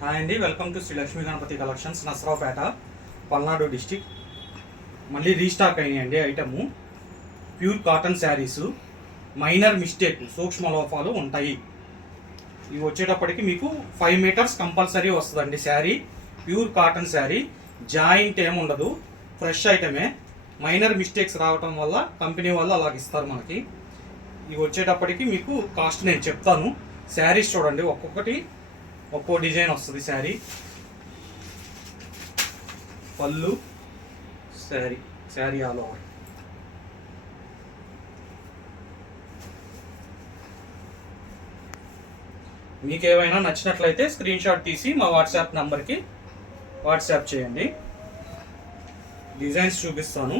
Hi అండి, welcome to Shri Lakshmi Ganapati collections, Narasaraopet, Palnadu district. మళ్ళీ restock అయినాయండి item. Pure cotton sarees, minor mistake సూక్ష్మ లోపాలు ఉంటాయి. ఇవి వచ్చేటప్పటికి మీకు 5 మీటర్స్ కంపల్సరీ వస్తుందండి sari. Pure cotton sari, joint ఏముండదు, ఫ్రెష్ ఐటమే. మైనర్ మిస్టేక్స్ రావటం వల్ల కంపెనీ వాళ్ళు అలాగ ఇస్తారు మనకి. ఇవి వచ్చేటప్పటికి మీకు కాస్ట్ నేను చెప్తాను. శారీస్ చూడండి, ఒక్కొక్కటి ఒక్కో డిజైన్ వస్తుంది. శారీ పళ్ళు, శారీ ఆల్ ఓవర్. మీకు ఏమైనా నచ్చినట్లయితే స్క్రీన్ షాట్ తీసి మా వాట్సాప్ నంబర్కి వాట్సాప్ చేయండి. డిజైన్స్ చూపిస్తాను.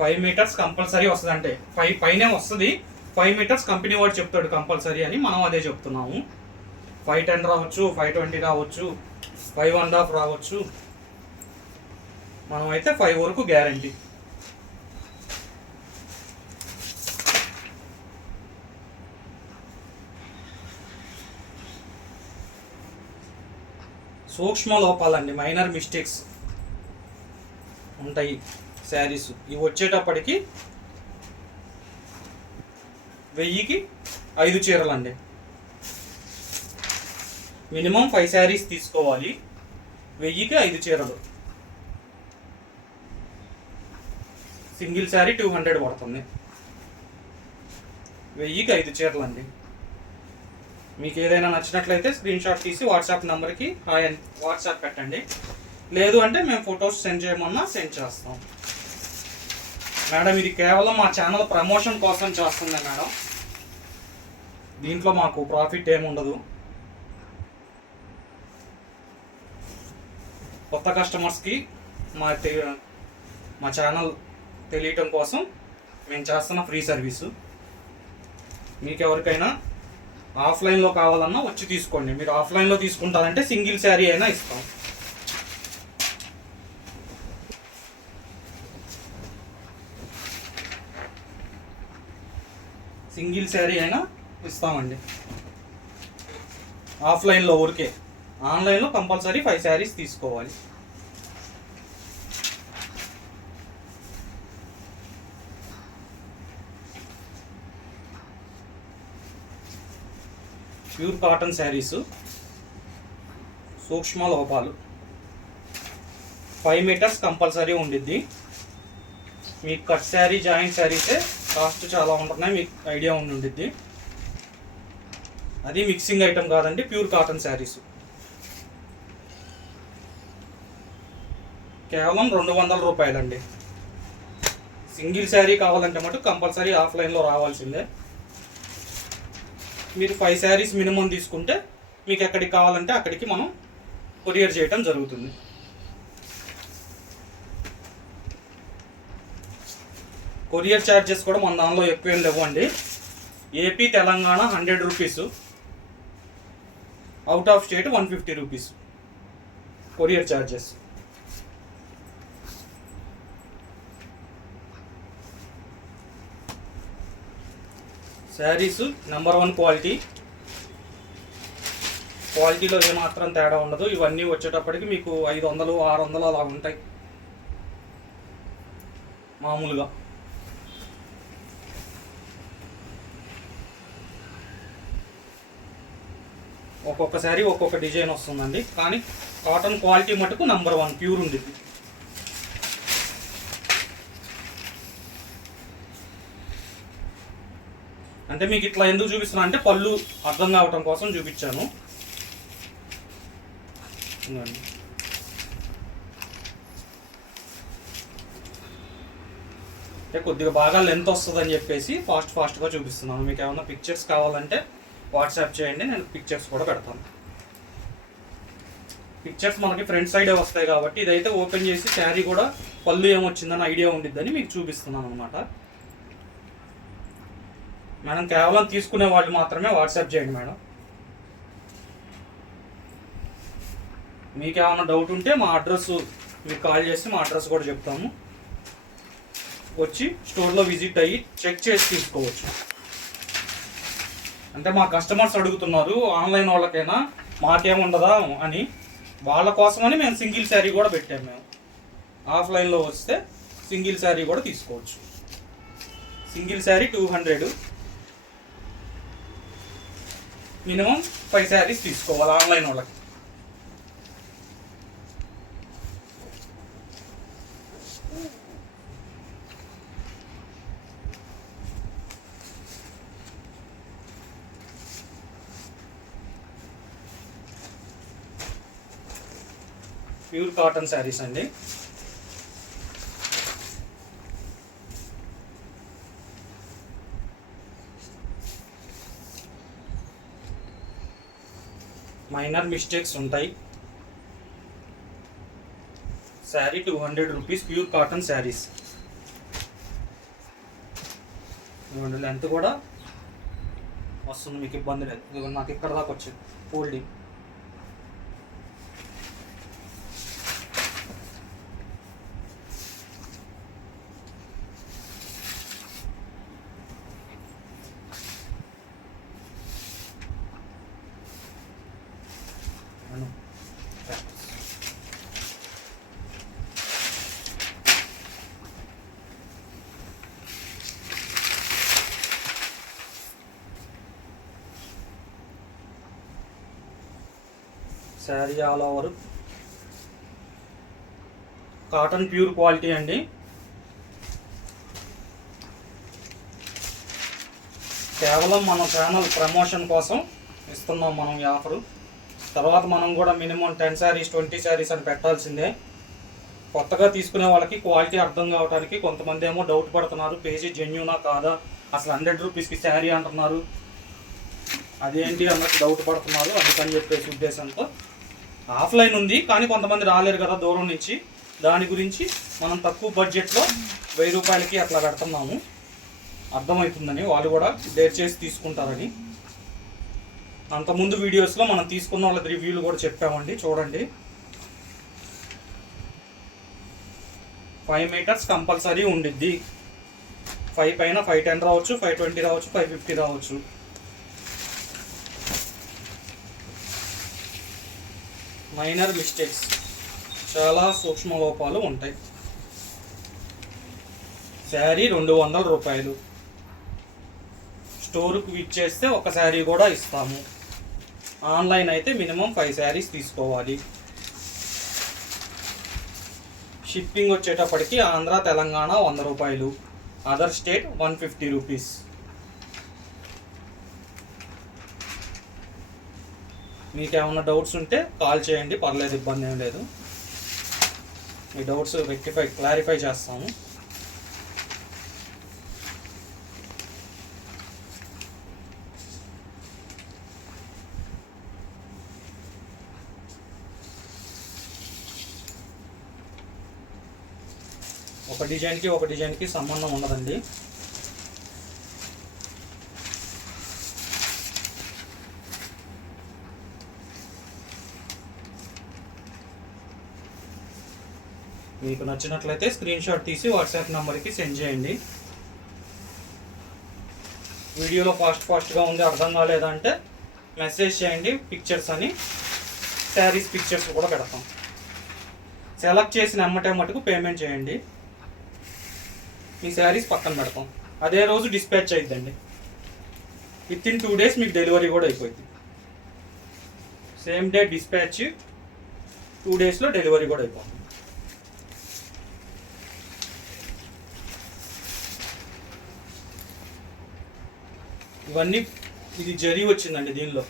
ఫైవ్ మీటర్స్ కంపల్సరీ వస్తుంది, అంటే 5 పైనే వస్తుంది. 5 మీటర్స్ కంపెనీ వాడు చెప్తాడు కంపల్సరీ అని, మనం అదే చెప్తున్నాము. 510 రావచ్చు, 520 రావచ్చు, 5.5 రావచ్చు. మనం అయితే 5 వరకు గ్యారంటీ. సూక్ష్మ లోపాలండి, మైనర్ మిస్టేక్స్ ఉంటాయి శారీస్. ఇవి వచ్చేటప్పటికి 1000కి 5 చీరలండి. మినిమం 5 శారీస్ తీసుకోవాలి. 1000కి 5 చీరలు. సింగిల్ శారీ 200 పడుతుంది. 1000కి 5 చీరలండి. మీకు ఏదైనా నచ్చినట్లయితే స్క్రీన్ షాట్ తీసి వాట్సాప్ నెంబర్కి హాయ్ అని వాట్సాప్ పెట్టండి. లేదు అంటే మేము ఫొటోస్ సెండ్ చేయమన్నా సెండ్ చేస్తాం. మేడం, ఇది కేవలం మా ఛానల్ ప్రమోషన్ కోసం చేస్తుంది మేడం. దీంట్లో మాకు ప్రాఫిట్ ఏముండదు. కొత్త కస్టమర్స్కి మా ఛానల్ తెలియటం కోసం మేము చేస్తున్న ఫ్రీ సర్వీసు. మీకు ఎవరికైనా ఆఫ్లైన్లో కావాలన్నా వచ్చి తీసుకోండి. మీరు ఆఫ్లైన్లో తీసుకుంటారంటే సింగిల్ శారీ అయినా ఇస్తాం. సింగిల్ శారీ అయినా ఇస్తామండి ఆఫ్లైన్లో ఊరికే. ఆన్లైన్లో కంపల్సరీ 5 శారీస్ తీసుకోవాలి. ప్యూర్ కాటన్ శారీసు, సూక్ష్మ లోపాలు, 5 మీటర్స్ కంపల్సరీ ఉండిద్ది. మీకు కట్ శారీ, జాయింట్ శారీసే కాస్ట్ చాలా ఉంటున్నాయి, మీకు ఐడియా ఉండిద్ది. అది మిక్సింగ్ ఐటమ్ కాదండి, ప్యూర్ కాటన్ శారీస్. కేవలం 200 రూపాయలండి. సింగిల్ శారీ కావాలంటే మటు కంపల్సరీ ఆఫ్లైన్లో రావాల్సిందే. మీరు 5 శారీస్ మినిమం తీసుకుంటే మీకు ఎక్కడికి కావాలంటే అక్కడికి మనం కొరియర్ చేయటం జరుగుతుంది. కొరియర్ ఛార్జెస్ కూడా మన దానిలో ఎక్కువ ఏం లేవండి. AP Telangana 100 rupees, out of state 150 rupees courier charges. Saris number 1 క్వాలిటీలో ఏమాత్రం తేడా ఉండదు. ఇవన్నీ వచ్చేటప్పటికి మీకు 500, 600 అలా ఉంటాయి మామూలుగా. ఒక్కొక్క శారీ ఒక్కొక్క డిజైన్ వస్తుందండి, కానీ కాటన్ క్వాలిటీ మటుకు నెంబర్ 1 ప్యూర్ ఉండిద్ది. అంటే మీకు ఇట్లా ఎందుకు చూపిస్తున్నా అంటే పళ్ళు అర్థం కావటం కోసం చూపించాను. అంటే కొద్దిగా బాగా లెంత్ వస్తుందని చెప్పేసి ఫాస్ట్గా చూపిస్తున్నాను. మీకు ఏమైనా పిక్చర్స్ కావాలంటే వాట్సాప్ చేయండి, నేను పిక్చర్స్ కూడా పెడతాను. పిక్చర్స్ మనకి ఫ్రంట్ సైడే వస్తాయి కాబట్టి ఇదైతే ఓపెన్ చేసి శారీ కూడా పళ్ళు ఏమొచ్చిందని ఐడియా ఉండిద్దని మీకు చూపిస్తున్నాను అనమాట. మేడం, కేవలం తీసుకునే వాళ్ళు మాత్రమే వాట్సాప్ చేయండి మేడం. మీకు ఏమైనా డౌట్ ఉంటే మా అడ్రస్ మీకు కాల్ చేసి మా అడ్రస్ కూడా చెప్తాము. వచ్చి స్టోర్లో విజిట్ అయ్యి చెక్ చేసి తీసుకోవచ్చు. అంటే మా కస్టమర్స్ అడుగుతున్నారు ఆన్లైన్ వాళ్ళకైనా మాకేముండదా అని, వాళ్ళ కోసమని మేము సింగిల్ శారీ కూడా పెట్టాము. మేము ఆఫ్లైన్లో వస్తే సింగిల్ శారీ కూడా తీసుకోవచ్చు. సింగిల్ శారీ 200, మినిమం 5 శారీస్ తీసుకోవాలి ఆన్లైన్ వాళ్ళకి. ప్యూర్ కాటన్ శారీస్ అండి. మైనర్ మిస్టేక్స్ ఉంటాయి. Sari 200 rupees, pure cotton saris. Length కూడా వస్తుంది, మీకు ఇబ్బంది లేదు. ఇది నాకు ఇక్కడ దాకా వచ్చింది folding. Sari all over cotton pure quality అండి. కేవలం మన ఛానల్ ప్రమోషన్ కోసం ఇస్తున్నాం మనం ఈ ఆఫరు. తర్వాత మనం కూడా మినిమం 10 శారీస్ 20 శారీస్ అని పెట్టాల్సిందే. కొత్తగా తీసుకునే వాళ్ళకి క్వాలిటీ అర్థం కావడానికి కొంతమంది ఏమో డౌట్ పడుతున్నారు, పేజీ జెన్యూనా కాదా, అసలు 100 రూపీస్కి శారీ అంటున్నారు, అదేంటి అన్నట్టు డౌట్ పడుతున్నారు. అందుకని చెప్పేసి ఉద్దేశంతో ఆఫ్లైన్ ఉంది, కానీ కొంతమంది రాలేరు కదా దూరం నుంచి, దాని గురించి మనం తక్కువ బడ్జెట్లో 1000 రూపాయలకి అట్లా పెడుతున్నాము. అర్థమవుతుందని వాళ్ళు కూడా డేర్ చేసి తీసుకుంటారని. అంతకుముందు వీడియోస్లో మనం తీసుకున్న వాళ్ళ రివ్యూలు కూడా చెప్పామండి, చూడండి. 5 మీటర్స్ కంపల్సరీ ఉండిద్ది. 5 పైన 510 రావచ్చు, 520 రావచ్చు, 550 రావచ్చు. మైనర్ మిస్టేక్స్, చాలా సూక్ష్మ లోపాలు ఉంటాయి. శారీ 200 రూపాయలు. స్టోర్కు ఇచ్చేస్తే ఒక శారీ కూడా ఇస్తాము. ఆన్లైన్ అయితే మినిమం 5 శారీస్ తీసుకోవాలి. షిప్పింగ్ వచ్చేటప్పటికి ఆంధ్ర తెలంగాణ 100 రూపాయలు, అదర్ స్టేట్ 150 రూపీస్. మీకు ఏమైనా డౌట్స్ ఉంటే కాల్ చేయండి, పర్లేదు, ఇబ్బంది ఏం లేదు. మీ డౌట్స్ క్లారిఫై చేస్తాము. ఒక డిజైన్కి సంబంధం ఉండదండి. మీకు నచ్చినట్లయితే స్క్రీన్ షాట్ తీసి వాట్సాప్ నెంబర్కి సెండ్ చేయండి. వీడియోలో ఫాస్ట్గా ఉంది, అర్థం కాలేదంటే మెసేజ్ చేయండి, పిక్చర్స్ అని. శారీస్ పిక్చర్స్ కూడా పెడతాం. సెలెక్ట్ చేసిన మటుకు పేమెంట్ చేయండి, మీ శారీస్ పక్కన పెడతాం. అదే రోజు డిస్పాచ్ అయిద్దండి. విత్ ఇన్ 2 days మీకు డెలివరీ కూడా అయిపోయింది. సేమ్ డే డిస్పాచ్, 2 daysలో డెలివరీ కూడా అయిపోతుంది. ఇవన్నీ ఇది జరీ వచ్చిందండి, దీనిలో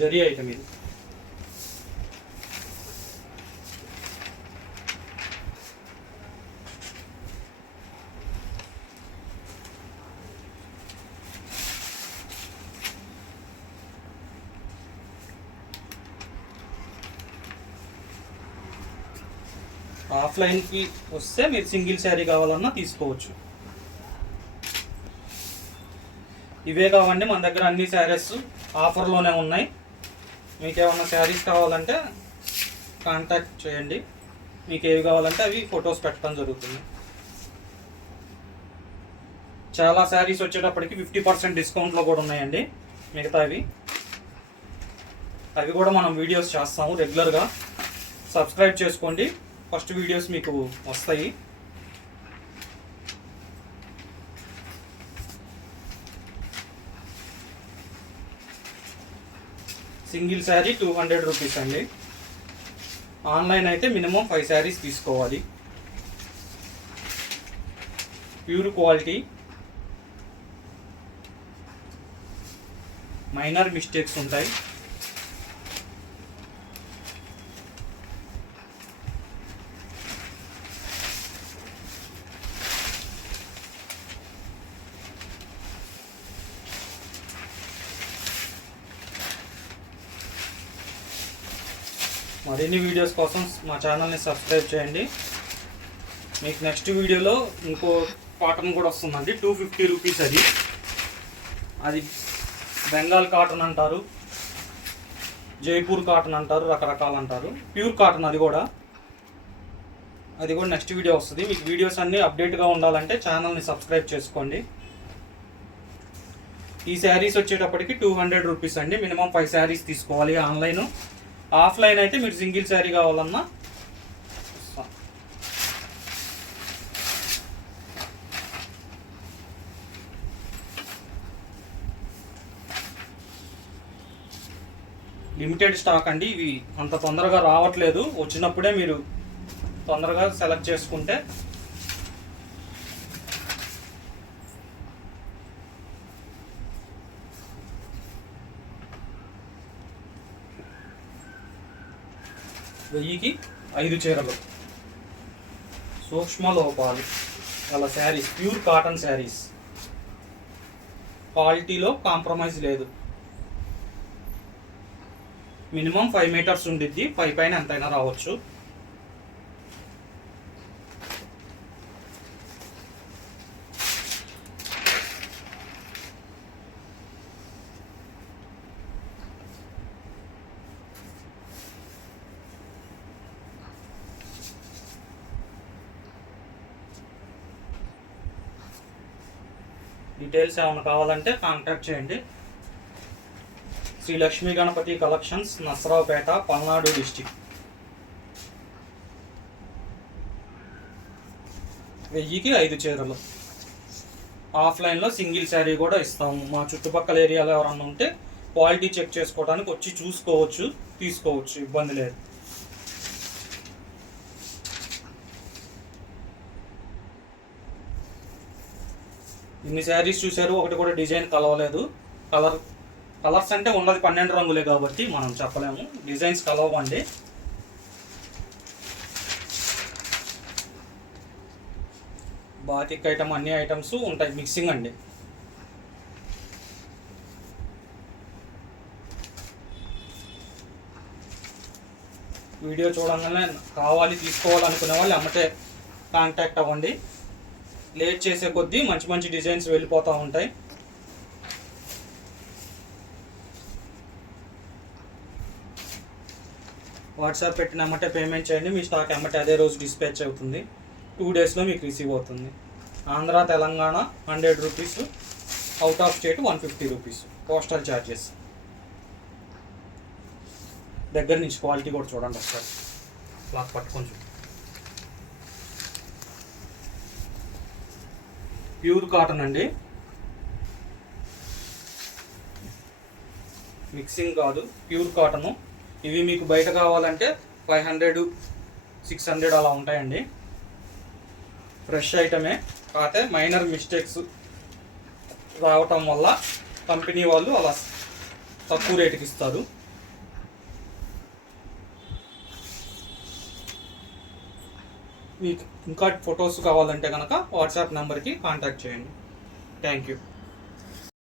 జరీ ఐటమ్ ఇది. ఆఫ్లైన్కి వస్తే మీరు సింగిల్ శారీ కావాలన్నా తీసుకోవచ్చు. ఇవే కావండి మన దగ్గర అన్ని శారీస్ ఆఫర్లోనే ఉన్నాయి. మీకు ఏమైనా శారీస్ కావాలంటే కాంటాక్ట్ చేయండి. మీకు ఏవి కావాలంటే అవి ఫొటోస్ పెట్టడం జరుగుతుంది. చాలా శారీస్ వచ్చేటప్పటికి 50% డిస్కౌంట్లో కూడా ఉన్నాయండి. మిగతావి అవి కూడా మనం వీడియోస్ చేస్తాము రెగ్యులర్గా. సబ్స్క్రైబ్ చేసుకోండి, ఫస్ట్ వీడియోస్ మీకు వస్తాయి. సింగిల్ శారీ 200 రూపీస్ అండి. ఆన్లైన్ అయితే మినిమం 5 శారీస్ తీసుకోవాలి. ప్యూర్ క్వాలిటీ, మైనర్ మిస్టేక్స్ ఉంటాయి. మరిన్ని వీడియోస్ కోసం మా ఛానల్ని సబ్స్క్రైబ్ చేయండి. మీకు నెక్స్ట్ వీడియోలో ఇంకో కాటన్ కూడా వస్తుందండి. 250 రూపీస్. అది బెంగాల్ కాటన్ అంటారు, జైపూర్ కాటన్ అంటారు, రకరకాలు అంటారు. ప్యూర్ కాటన్ అది కూడా నెక్స్ట్ వీడియో వస్తుంది. మీకు వీడియోస్ అన్నీ అప్డేట్గా ఉండాలంటే ఛానల్ని సబ్స్క్రైబ్ చేసుకోండి. ఈ శారీస్ వచ్చేటప్పటికి 200 రూపీస్ అండి. మినిమం 5 శారీస్ తీసుకోవాలి. ఆన్లైన్, ఆఫ్లైన్ అయితే మీరు సింగిల్ శారీ కావాలన్నా లిమిటెడ్ స్టాక్ అండి. ఇవి అంత తొందరగా రావట్లేదు. వచ్చినప్పుడే మీరు తొందరగా సెలెక్ట్ చేసుకుంటే వెయ్యికి 5 చీరలు, సూక్ష్మ లోపాలు గల శారీస్, ప్యూర్ కాటన్ శారీస్. క్వాలిటీలో కాంప్రమైజ్ లేదు. మినిమం 5 మీటర్స్ ఉండిద్ది, 5 పైన ఎంతైనా రావచ్చు. డీటెయిల్స్ ఏమైనా కావాలంటే కాంటాక్ట్ చేయండి. Shri Lakshmi Ganapati collections, Narasaraopet, Palnadu district. 1000కి 5 చీరలు. ఆఫ్లైన్లో సింగిల్ శారీ కూడా ఇస్తాము. మా చుట్టుపక్కల ఏరియాలో ఎవరన్నా ఉంటే క్వాలిటీ చెక్ చేసుకోవడానికి వచ్చి చూసుకోవచ్చు, తీసుకోవచ్చు, ఇబ్బంది లేదు. ఇన్ని శారీస్ చూశారు, ఒకటి కూడా డిజైన్ కలవలేదు. కలర్స్ అంటే ఉన్నది 12 రంగులే కాబట్టి మనం చెప్పలేము, డిజైన్స్ కలవండి. బాతిక్ ఐటమ్, అన్ని ఐటమ్స్ ఉంటాయి, మిక్సింగ్ అండి. వీడియో చూడంగానే కావాలి, తీసుకోవాలనుకునే వాళ్ళు అమ్మటే కాంటాక్ట్ అవ్వండి. లేట్ చేసే కొద్దీ మంచి మంచి డిజైన్స్ వెళ్ళిపోతూ ఉంటాయి. వాట్సాప్ పెట్టిన అమ్మటే పేమెంట్ చేయండి. మీ స్టాక్ అమ్మటే అదే రోజు డిస్పాచ్ అవుతుంది. 2 డేస్లో మీకు రిసీవ్ అవుతుంది. Andhra, Telangana 100 rupees, out of state 150 rupees postal charges. దగ్గర నుంచి క్వాలిటీ కూడా చూడండి ఒకసారి. క్లాత్ పట్టుకొని ప్యూర్ కాటన్ అండి, మిక్సింగ్ కాదు, ప్యూర్ కాటను. ఇవి మీకు బయట కావాలంటే 500, 600 అలా ఉంటాయండి. ఫ్రెష్ ఐటమే, కాకపోతే మైనర్ మిస్టేక్స్ రావటం వల్ల కంపెనీ వాళ్ళు అలా తక్కువ రేటుకి ఇస్తారు. మీకు ఇంకా ఫొటోస్ కావాలంటే కనుక వాట్సాప్ నెంబర్కి కాంటాక్ట్ చేయండి. Thank you.